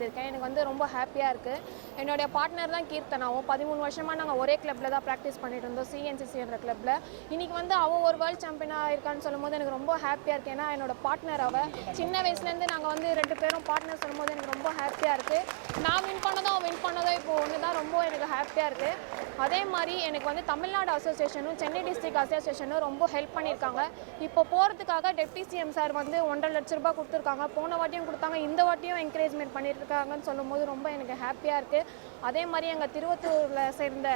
வந்திருக்கேன். எனக்கு வந்து ரொம்ப ஹாப்பியாக இருக்குது என்னுடைய பார்ட்னர் தான் கீர்த்தனாவும். பதிமூணு வருஷமாக நாங்கள் ஒரே கிளப்பில் தான் ப்ராக்டிஸ் பண்ணிட்டு இருந்தோம். சிஎன்சிசின்ற கிளப்பில் இன்றைக்கி வந்து அவள் ஒரு வேர்ல்ட் சாம்பியனாக இருக்கான்னு சொல்லும்போது எனக்கு ரொம்ப ஹாப்பியாக இருக்குது ஏன்னா என்னோட பார்ட்னர் அவள் சின்ன வயசுலேருந்து நாங்கள் வந்து ரெண்டு பேரும் பார்ட்னர் சொல்லும்போது எனக்கு ரொம்ப ஹாப்பியாக இருக்குது நான் வின் பண்ணதும் அவள் வின் பண்ணதும் இப்போ ஒன்று தான் ரொம்ப எனக்கு ஹாப்பியாக இருக்குது அதே மாதிரி எனக்கு வந்து தமிழ்நாடு அசோசியேஷனும் சென்னை டிஸ்ட்ரிக்ட் அசோசியேஷனும் ரொம்ப ஹெல்ப் பண்ணியிருக்காங்க. இப்போ போகிறதுக்காக டெப்டி சிஎம் சார் வந்து ஒன்றரை லட்ச ரூபாய் கொடுத்துருக்காங்க. போன வாட்டியும் கொடுத்தாங்க. இந்த வாட்டியும் என்கரேஜ்மெண்ட் பண்ணியிருக்காங்கன்னு சொல்லும்போது ரொம்ப எனக்கு ஹாப்பியாக இருக்குது அதே மாதிரி எங்கள் திருவத்தூரில் சேர்ந்த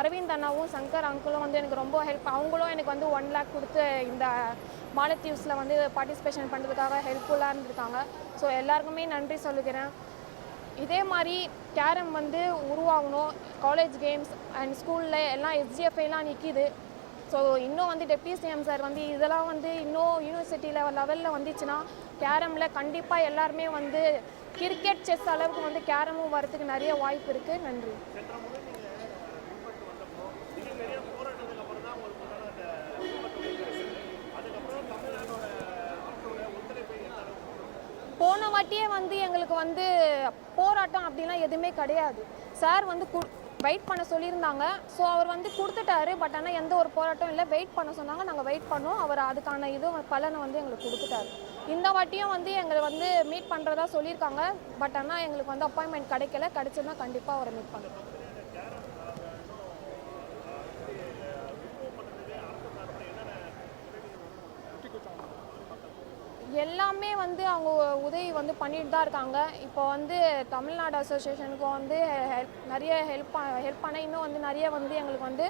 அரவிந்த் அண்ணாவும் சங்கர் அங்கிளும் வந்து எனக்கு ரொம்ப ஹெல்ப் அவங்களும் எனக்கு வந்து ஒன் லேக் கொடுத்து இந்த மாலத்தீவ்ஸில் வந்து பார்ட்டிசிபேஷன் பண்ணுறதுக்காக ஹெல்ப்ஃபுல்லாக இருந்திருக்காங்க. ஸோ எல்லாருக்குமே நன்றி சொல்லுகிறேன். இதே மாதிரி கேரம் வந்து உருவாகணும். காலேஜ் கேம்ஸ் அண்ட் ஸ்கூலில் எல்லாம் எஸ்ஜிஎஃப்ஐலாம் நிற்கிது ஸோ இன்னும் வந்து டெப்டி சிஎம் சார் வந்து இதெல்லாம் வந்து இன்னும் யூனிவர்சிட்டியில் லெவலில் வந்துச்சுன்னா கேரமில் கண்டிப்பாக எல்லாருமே வந்து கிரிக்கெட் செஸ் அளவுக்கு வந்து கேரமும் வரத்துக்கு நிறைய வாய்ப்பு இருக்குது நன்றி. போன வாட்டியே வந்து எங்களுக்கு வந்து போராட்டம் அப்படிலாம் எதுவுமே கிடையாது. சார் வந்து வெயிட் பண்ண சொல்லியிருந்தாங்க. ஸோ அவர் வந்து கொடுத்துட்டாரு. பட் ஆனால் எந்த ஒரு போராட்டம் இல்லை. வெயிட் பண்ண சொன்னாங்க. நாங்கள் வெயிட் பண்ணோம். அவர் அதுக்கான இது பலனை வந்து எங்களுக்கு கொடுத்துட்டாரு. இந்த வாட்டியும் வந்து எங்களை வந்து மீட் பண்ணுறதா சொல்லியிருக்காங்க. பட் ஆனால் எங்களுக்கு வந்து அப்பாயின்மெண்ட் கிடைக்கல. கிடைச்சதுன்னா கண்டிப்பாக அவரை மீட் பண்ணுறோம் எல்லாமே வந்து அவங்க உதவி வந்து பண்ணிட்டு தான் இருக்காங்க. இப்போ வந்து தமிழ்நாடு அசோசியேஷனுக்கும் வந்து ஹெல்ப் நிறைய ஹெல்ப் ஹெல்ப் பண்ண இன்னும் வந்து நிறைய வந்து எங்களுக்கு வந்து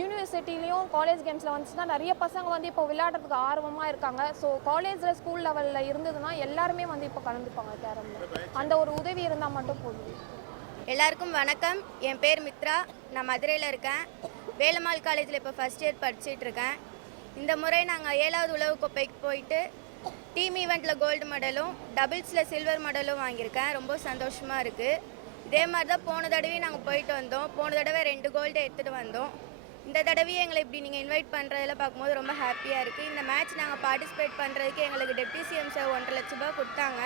யூனிவர்சிட்டிலையும் காலேஜ் கேம்ஸில் வந்துச்சுன்னா நிறைய பசங்க வந்து இப்போ விளையாடுறதுக்கு ஆர்வமாக இருக்காங்க. ஸோ காலேஜில் ஸ்கூல் லெவலில் இருந்ததுன்னா எல்லாருமே வந்து இப்போ கலந்துப்பாங்க கேரமில். அந்த ஒரு உதவி இருந்தால் மட்டும் போதும். எல்லாருக்கும் வணக்கம். என் பேர் மித்ரா. நான் மதுரையில் இருக்கேன். வேலம்மாள் காலேஜில் இப்போ ஃபஸ்ட் இயர் படிச்சிட்டு இருக்கேன். இந்த முறை நாங்கள் ஏழாவது உலக கோப்பைக்கு போயிட்டு டீம் ஈவெண்ட்டில் கோல்டு மெடலும் டபுள்ஸில் சில்வர் மெடலும் வாங்கியிருக்கேன். ரொம்ப சந்தோஷமாக இருக்குது இதே மாதிரி தான் போன தடவையும் நாங்கள் போயிட்டு வந்தோம். போன தடவை ரெண்டு கோல்டு எடுத்துகிட்டு வந்தோம். இந்த தடவையும் எங்களை இப்படி நீங்கள் இன்வைட் பண்ணுறதில் பார்க்கும்போது ரொம்ப ஹாப்பியாக இருக்குது இந்த மேட்ச் நாங்கள் பார்ட்டிசிபேட் பண்ணுறதுக்கு எங்களுக்கு டெப்டி சிஎம் சார் ஒன்றரை லட்ச ரூபா கொடுத்தாங்க.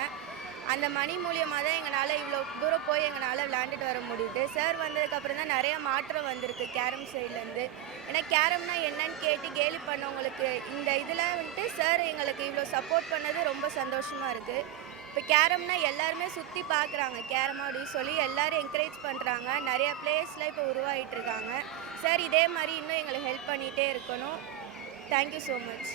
அந்த மணி மூலியமாக தான் எங்களால் இவ்வளோ தூரம் போய் எங்களால் விளையாண்டுட்டு வர முடியுது. சார் வந்ததுக்கப்புறம் தான் நிறைய மாற்றம் வந்திருக்கு கேரம் சைட்லேருந்து ஏன்னா கேரம்னா என்னன்னு கேட்டு கேலி பண்ணவங்களுக்கு இந்த இதில் வந்துட்டு சார் எங்களுக்கு இவ்வளோ சப்போர்ட் பண்ணது ரொம்ப சந்தோஷமாக இருக்குது இப்போ கேரம்னா எல்லாருமே சுற்றி பார்க்குறாங்க. கேரம் அப்படின்னு சொல்லி எல்லோரும் என்கரேஜ் பண்ணுறாங்க நிறைய பிளேயர்ஸ்லாம் இப்போ உருவாகிட்டு இருக்காங்க. சார் இதே மாதிரி இன்னும் எங்களுக்கு ஹெல்ப் பண்ணிகிட்டே இருக்கணும். Thank you so much